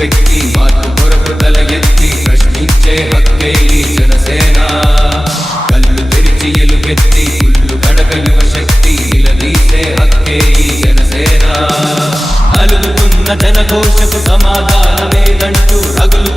వ్యక్తి మార్పు కొరకు తల ఎత్తి ప్రశ్నించే హక్కేయి జనసేన. కళ్ళు తెరిచి ఎలుగెత్తి కుళ్ళు కడక యువ శక్తి నిలదీసే హక్కేయి జనసేన. అలుగుతున్న జనఘోషకు సమాధానమేదంటూ రగులు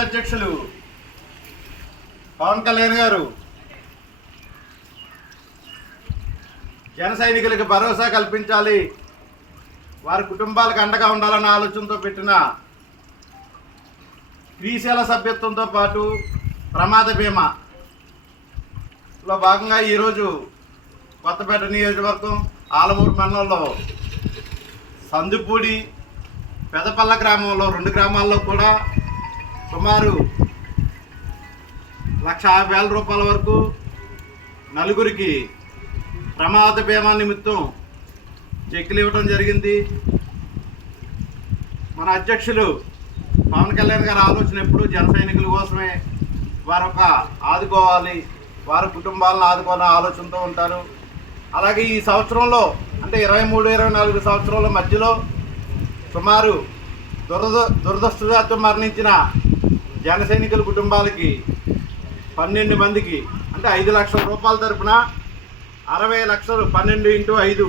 పార్టీ అధ్యక్షులు పవన్ కళ్యాణ్ గారు జన సైనికులకు భరోసా కల్పించాలి వారి కుటుంబాలకు అండగా ఉండాలన్న ఆలోచనతో పెట్టిన శ్రీశైల సభ్యత్వంతో పాటు ప్రమాద బీమా లో భాగంగా ఈరోజు కొత్తపేట నియోజకవర్గం ఆలమూరు మండలంలో సందుపూడి పెదపల్ల గ్రామంలో రెండు గ్రామాల్లో కూడా సుమారు లక్ష యాభై వేల రూపాయల వరకు నలుగురికి ప్రమాద బీమా నిమిత్తం చెక్కులు ఇవ్వడం జరిగింది. మన అధ్యక్షులు పవన్ కళ్యాణ్ గారి ఆలోచన ఎప్పుడు జన సైనికుల కోసమే. వారు ఒక ఆదుకోవాలి. వారి కుటుంబాలను ఆదుకోవాలనే ఆలోచనతో ఉంటారు. అలాగే ఈ సంవత్సరంలో అంటే ఇరవై మూడు ఇరవై నాలుగు సంవత్సరాల మధ్యలో సుమారు దురద దురదృష్టజాతం మరణించిన జన సైనికుల కుటుంబాలకి పన్నెండు మందికి అంటే ఐదు లక్షల రూపాయల తరపున అరవై లక్షలు పన్నెండు ఇంటూ ఐదు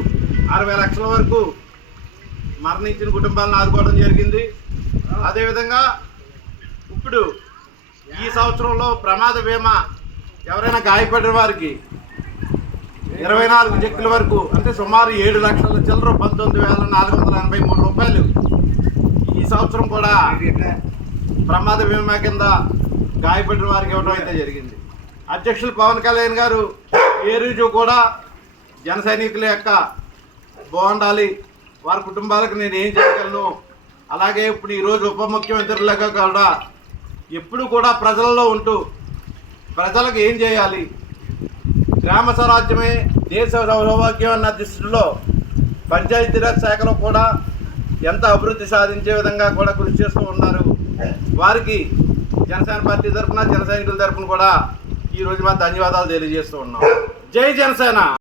అరవై లక్షల వరకు మరణించిన కుటుంబాలను ఆదుకోవడం జరిగింది. అదేవిధంగా ఇప్పుడు ఈ సంవత్సరంలో ప్రమాద బీమా ఎవరైనా గాయపడిన వారికి ఇరవై నాలుగు చెక్కుల వరకు అంటే సుమారు ఏడు లక్షల చిల్లర పంతొమ్మిది వేల నాలుగు వందల ఎనభై మూడు రూపాయలు ఈ సంవత్సరం కూడా ప్రమాద బీమా కింద గాయపడిన వారికి ఇవ్వడం అయితే జరిగింది. అధ్యక్షులు పవన్ కళ్యాణ్ గారు ఏ రోజు కూడా జన సైనికుల యొక్క బాగుండాలి వారి కుటుంబాలకు నేను ఏం చేయగలను అలాగే ఇప్పుడు ఈరోజు ఉప ముఖ్యమంత్రులుగా కూడా ఎప్పుడు కూడా ప్రజలలో ఉంటూ ప్రజలకు ఏం చేయాలి? గ్రామ స్వరాజ్యమే దేశ సౌభాగ్యం అన్న దృష్టిలో పంచాయతీరాజ్ శాఖలో కూడా ఎంత అభివృద్ధి సాధించే విధంగా కూడా కృషి చేస్తూ ఉన్నారు. వారికి జనసేన పార్టీ తరఫున జన సైనికుల తరఫున కూడా ఈ రోజు మా ధన్యవాదాలు తెలియజేస్తూ ఉన్నాం. జై జనసేన!